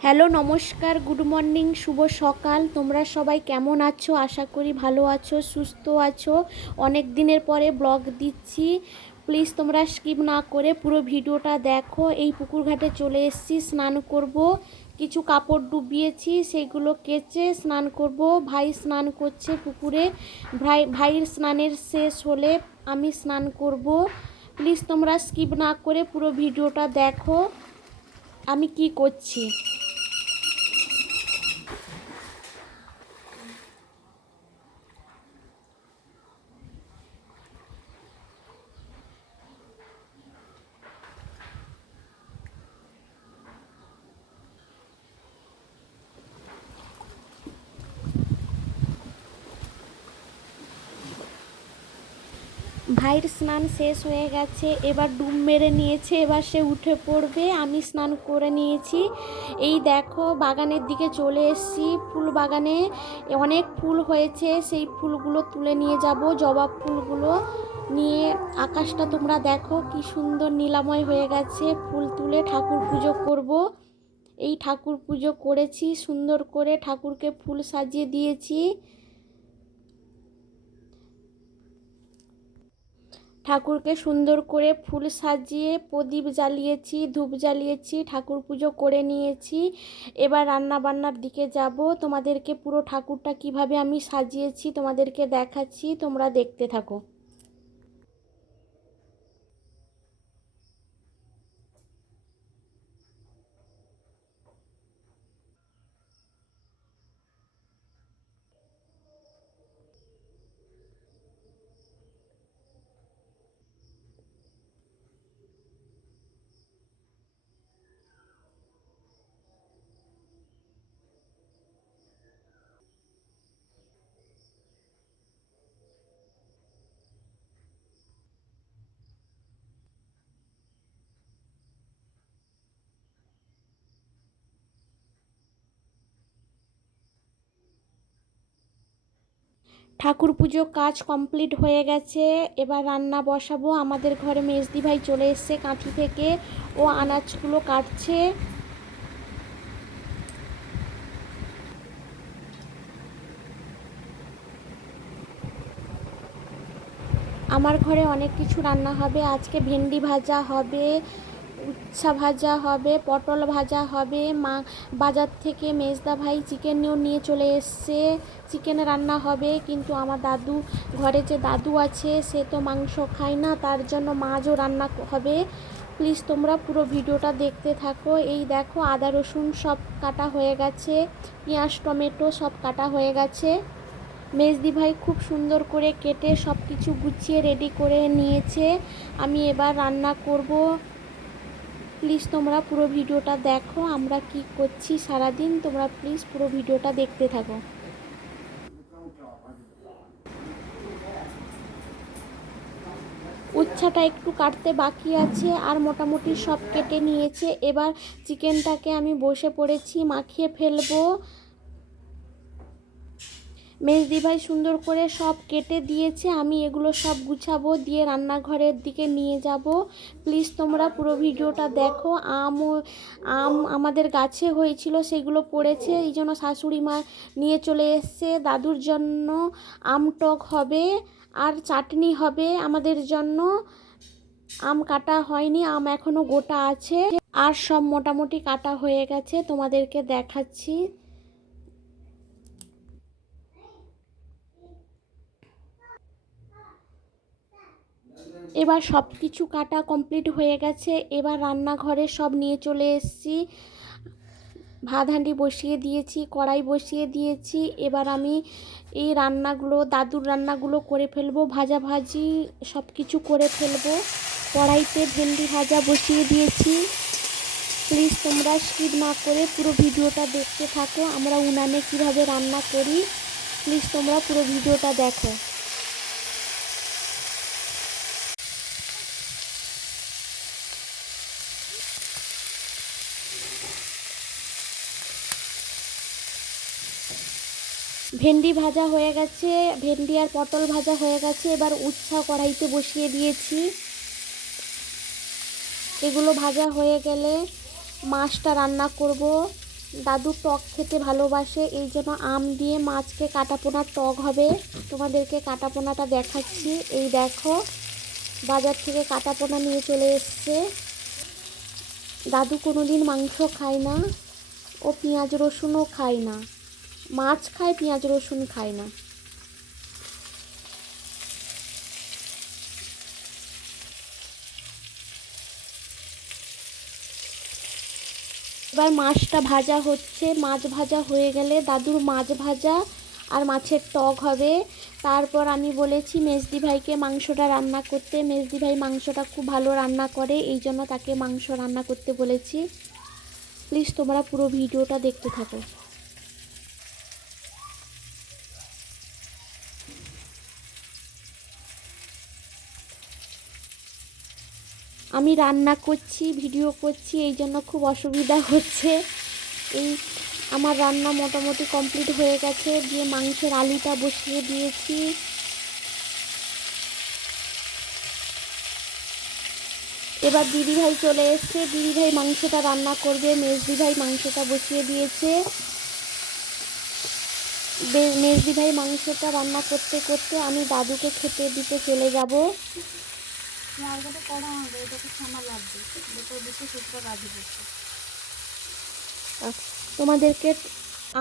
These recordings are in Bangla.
হ্যালো, নমস্কার, গুড মর্নিং, শুভ সকাল। তোমরা সবাই কেমন আছো? আশা করি ভালো আছো, সুস্থ আছো। অনেক দিনের পরে ব্লগ দিচ্ছি। প্লিজ তোমরা স্কিপ না করে পুরো ভিডিওটা দেখো। এই পুকুর ঘাটে চলে এসেছি, স্নান করব। কিছু কাপড় ডুবিয়েছি সেইগুলো কেচে স্নান করব। ভাই স্নান করছে পুকুরে। ভাই, ভাইয়ের স্নানের শেষ হলে আমি স্নান করব। প্লিজ তোমরা স্কিপ না করে পুরো ভিডিওটা দেখো। আমি কি করছি? ভাইয়ের স্নান শেষ হয়ে গেছে, এবার ডুব মেরে নিয়েছে, এবার সে উঠে পড়বে, আমি স্নান করে নিয়েছি। এই দেখো, বাগানের দিকে চলে এসেছি, ফুল বাগানে। অনেক ফুল হয়েছে, সেই ফুলগুলো তুলে নিয়ে যাব, জবা ফুলগুলো নিয়ে। আকাশটা তোমরা দেখো, কি সুন্দর নীলাময় হয়ে গেছে, ফুল তুলে ঠাকুর পুজো করব। এই ঠাকুর পুজো করেছি, সুন্দর করে ঠাকুরকে ফুল সাজিয়ে দিয়েছি। ঠাকুরকে সুন্দর করে ফুল সাজিয়ে প্রদীপ জ্বালিয়েছি, ধূপ জ্বালিয়েছি, ঠাকুর পুজো করে নিয়েছি। এবার রান্না বান্নার দিকে যাব। তোমাদেরকে পুরো ঠাকুরটা কীভাবে আমি সাজিয়েছি তোমাদেরকে দেখাচ্ছি। তোমরা দেখতে থাকো। ঠাকুর পুজো কাজ কমপ্লিট হয়ে গেছে, এবার রান্না বসাবো। আমাদের ঘরে মেজদি ভাই চলে এসছে কাঁথি থেকে, ও আনাজগুলো কাটছে। আমার ঘরে অনেক কিছু রান্না হবে, আজকে ভেন্ডি ভাজা হবে উচ্ছা ভাজা হবে, পটল ভাজা হবে। মা বাজার থেকে মেজদা ভাই চিকেন নিয়ে চলে এসছে। চিকেন রান্না হবে, কিন্তু আমার দাদু, ঘরে যে দাদু আছে, সে তো মাংস খায় না, তার জন্য মাছও রান্না হবে। প্লিজ তোমরা পুরো ভিডিওটা দেখতে থাকো। এই দেখো, আদা, রসুন সব কাটা হয়ে গেছে। পেঁয়াজ, টমেটো সব কাটা হয়ে গেছে। মেজদি ভাই খুব সুন্দর করে কেটে সব কিছু গুছিয়ে রেডি করে নিয়েছে। আমি এবার রান্না করব। প্লিজ তোমরা পুরো ভিডিওটা দেখো, আমরা কি করছি সারাদিন, তোমরা প্লিজ পুরো ভিডিওটা দেখতে থাকো। উচ্ছাটা একটু কাটতে বাকি আছে আর মোটামুটি সব কেটে নিয়েছে। এবার চিকেনটাকে আমি বসে পড়েছি, মাখিয়ে ফেলব। মেজদি ভাই সুন্দর করে সব কেটে দিয়েছে, আমি এগুলো সব গুছাবো, দিয়ে রান্নাঘরের দিকে নিয়ে যাব। প্লিজ তোমরা পুরো ভিডিওটা দেখো, আম আম আমাদের গাছে হয়েছিল, সেগুলো পড়েছে, এই জন্য শাশুড়ি মা নিয়ে চলে এসছে, দাদুর জন্য আম টক হবে আর চাটনি হবে আমাদের জন্য। আম কাটা হয়নি, আম এখনও গোটা আছে। আর সব মোটামুটি কাটা হয়ে গেছে, তোমাদেরকে দেখাচ্ছি। এবার সব কিছু কাটা কমপ্লিট হয়ে গেছে। এবার রান্নাঘরে সব নিয়ে চলে এসেছি। ভাত হাঁড়ি বসিয়ে দিয়েছি, কড়াই বসিয়ে দিয়েছি। এবার আমি এই রান্নাগুলো, দাদুর রান্নাগুলো করে ফেলব, ভাজা ভাজি সব কিছু করে ফেলব। কড়াইতে ভেন্ডি ভাজা বসিয়ে দিয়েছি। প্লিজ তোমরা স্কিপ না করে পুরো ভিডিওটা দেখতে থাকো। আমরা উনানে কীভাবে রান্না করি, প্লিজ তোমরা পুরো ভিডিওটা দেখো। ভেন্ডি ভাজা হয়ে গেছে, ভেন্ডি আর পটল ভাজা হয়ে গেছে, এবার উচ্ছা কড়াইতে বসিয়ে দিয়েছি। এগুলো ভাজা হয়ে গেলে মাছটা রান্না করব। দাদু টক খেতে ভালোবাসে, এই জন্য আম দিয়ে মাছকে কাটাপোনার টক হবে। তোমাদেরকে কাটাপোনাটা দেখাচ্ছি। এই দেখো, বাজার থেকে কাটাপোনা নিয়ে চলে এসছে। দাদু কোনোদিন মাংস খায় না, ও পেঁয়াজ রসুনও খায় না। মাছ খায়, পেঁয়াজ, রসুন খায় না। এবার মাছটা ভাজা হচ্ছে। মাছ ভাজা হয়ে গেলে দাদুর মাছ ভাজা আর মাছের টক হবে। তারপর আমি বলেছি, মেজদি ভাইকে মাংসটা রান্না করতে। মেজদি ভাই মাংসটা খুব ভালো রান্না করে, এই জন্য তাকে মাংস রান্না করতে বলেছি। প্লিজ তোমরা পুরো ভিডিওটা দেখতে থাকো। আমি রান্না করছি, ভিডিও করছি, এই জন্য খুব অসুবিধা হচ্ছে। এই আমার রান্না মোটামুটি কমপ্লিট হয়ে গেছে, দিয়ে মাংসের আলুটা বসিয়ে দিয়েছি। এবার দিদিভাই চলে এসছে, দিদিভাই মাংসটা রান্না করবে মেজদি ভাই মাংসটা বসিয়ে দিয়েছে। বে- মেজদি ভাই মাংসটা রান্না করতে করতে আমি দাদুকে খেতে দিতে চলে যাব। মার্কেটে করা হবে, এটাকে লাগবে। রাজি করছে তোমাদেরকে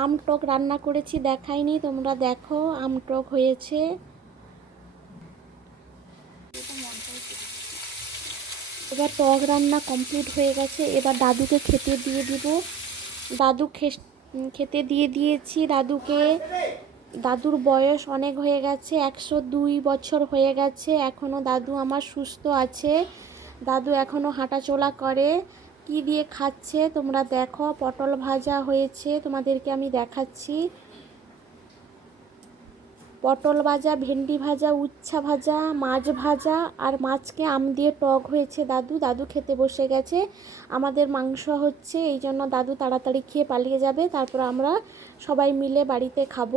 আম টক রান্না করেছি, দেখাইনি, তোমরা দেখো, আম টক হয়েছে। এবার টক রান্না কমপ্লিট হয়ে গেছে, এবার দাদুকে খেতে দিয়ে দিব। দাদু খেতে দিয়ে দিয়েছি দাদুকে। দাদুর বয়স অনেক হয়ে গেছে, একশো দুই বছর হয়ে গেছে এখনও দাদু আমার সুস্থ আছে। দাদু এখনও হাঁটাচলা করে। কি দিয়ে খাচ্ছে তোমরা দেখো, পটল ভাজা হয়েছে, তোমাদেরকে আমি দেখাচ্ছি। পটল ভাজা, ভেন্ডি ভাজা, উচ্ছা ভাজা, মাছ ভাজা আর মাছকে আম দিয়ে টক হয়েছে দাদু। দাদু খেতে বসে গেছে। আমাদের মাংস হচ্ছে, এই জন্য দাদু তাড়াতাড়ি খেয়ে পালিয়ে যাবে। তারপর আমরা সবাই মিলে বাড়িতে খাব।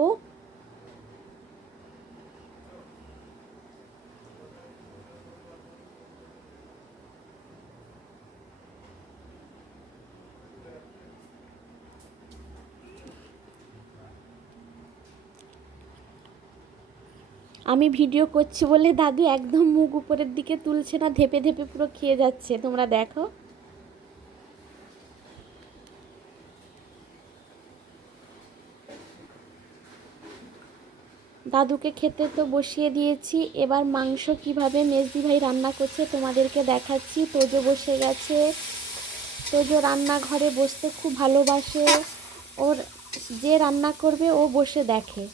আমি ভিডিও করছি বলে দাদু একদম মুখ উপরের দিকে তুলছে না, ধেপে ধেপে পুরো খেয়ে যাচ্ছে। তোমরা দেখো। দাদুকে খেতে তো বসিয়ে দিয়েছি। এবার মাংস কীভাবে মেজদি ভাই রান্না করছে তোমাদেরকে দেখাচ্ছি। তোজো বসে গেছে। তোজো রান্নাঘরে বসতে খুব ভালোবাসে। ওর যে রান্না করবে ও বসে দেখে।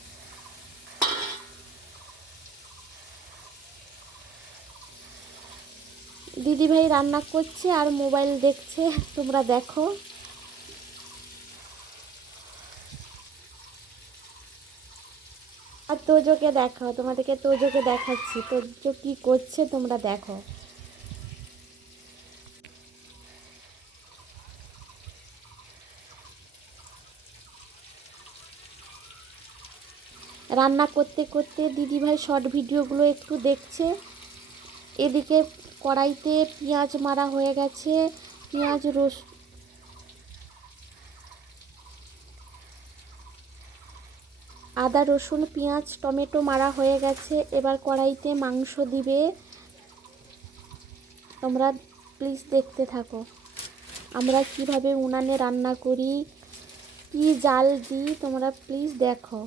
দিদিভাই রান্না করছে আর মোবাইল দেখছে, তোমরা দেখো। আর তোজোকে দেখো তোমাদেরকে তোজোকে দেখাচ্ছি। তোজো কি করছে তোমরা দেখো। রান্না করতে করতে দিদিভাই শর্ট ভিডিওগুলো একটু দেখছে। এদিকে কড়াইতে পেঁয়াজ মারা হয়ে গেছে। পেঁয়াজ রস আদা, রসুন, পেঁয়াজ, টমেটো মারা হয়ে গেছে। এবার কড়াইতে মাংস দিবে। তোমরা প্লিজ দেখতে থাকো। আমরা কীভাবে উনানে রান্না করি, কি জাল দিই, তোমরা প্লিজ দেখো।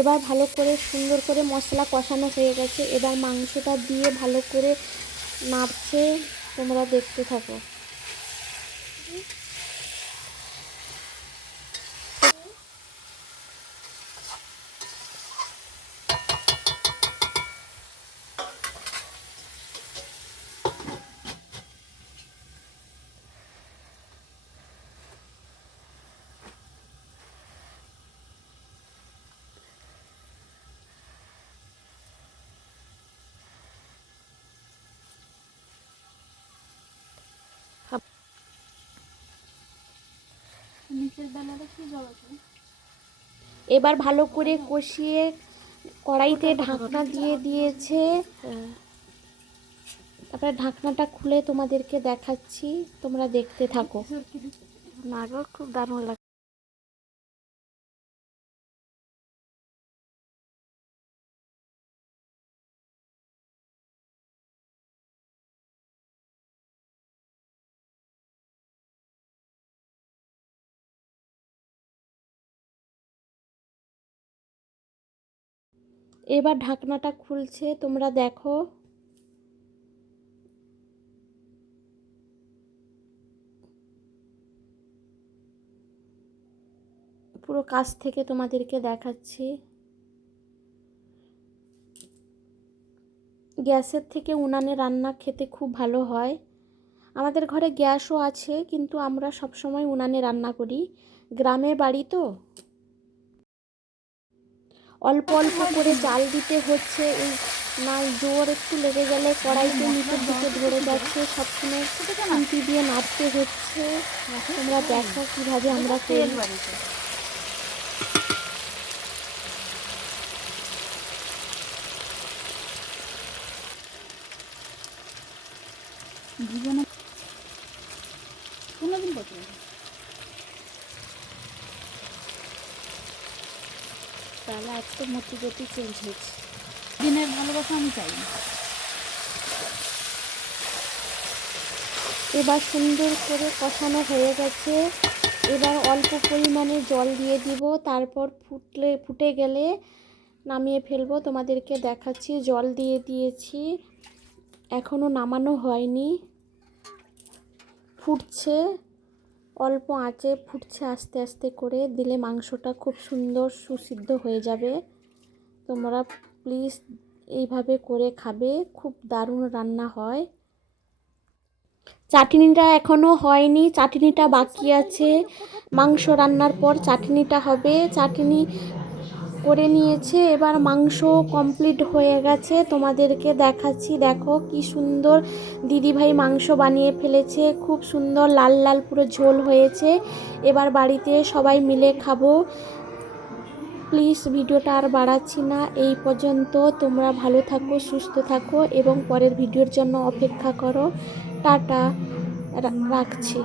এবার ভালো করে সুন্দর করে মশলা কষানো হয়ে গেছে। এবার মাংসটা দিয়ে ভালো করে নাড়ছে। তোমরা দেখতে থাকো। এবার ভালো করে কষিয়ে কড়াইতে ঢাকনা দিয়ে দিয়েছে। তারপরে ঢাকনাটা খুলে তোমাদেরকে দেখাচ্ছি তোমরা দেখতে থাকো। খুব দারুণ লাগে এবার ঢাকনাটা খুলছে, তোমরা দেখো। পুরো কাছ থেকে তোমাদেরকে দেখাচ্ছি। গ্যাসের থেকে উনানে রান্না খেতে খুব ভালো হয়। আমাদের ঘরে গ্যাসও আছে, কিন্তু আমরা সবসময় উনানে রান্না করি। গ্রামে বাড়ি তো? অল্প অল্প করে জাল দিতে হচ্ছে। এই না জোর একটু লেগে গেলে কড়াইতে নিচের দিকে ধরে যাচ্ছে। সবসময় খুঁটি দিয়ে নাড়তে হচ্ছে। তোমরা দেখো কীভাবে আমরা তেল করি বাড়িতে জীবনে কোনোদিন বসে মতি গতি চেঞ্জ হয়েছে। দিনের ভালোবাসা আমি চাই এবার সুন্দর করে কষানো হয়ে গেছে। এবার অল্প পরিমাণে জল দিয়ে দিব। তারপর ফুটলে, ফুটে গেলে নামিয়ে ফেলব। তোমাদেরকে দেখাচ্ছি, জল দিয়ে দিয়েছি। এখনও নামানো হয়নি। ফুটছে, অল্প আঁচে ফুটছে আস্তে আস্তে করে। দিলে মাংসটা খুব সুন্দর সুসিদ্ধ হয়ে যাবে। তোমরা প্লিজ এইভাবে করে খাবে, খুব দারুণ রান্না হয়। চাটনিটা এখনও হয়নি, চাটনিটা বাকি আছে। মাংস রান্নার পর চাটনিটা হবে। চাটনি করে নিয়েছে, এবার মাংস কমপ্লিট হয়ে গেছে। তোমাদেরকে দেখাচ্ছি, দেখো কি সুন্দর দিদিভাই মাংস বানিয়ে ফেলেছে। খুব সুন্দর লাল লাল পুরো ঝোল হয়েছে। এবার বাড়িতে সবাই মিলে খাব। প্লিজ ভিডিওটা আর বাড়াচ্ছি না। এই পর্যন্ত তোমরা ভালো থাকো, সুস্থ থাকো এবং পরের ভিডিওর জন্য অপেক্ষা করো। টাটা রাখছি।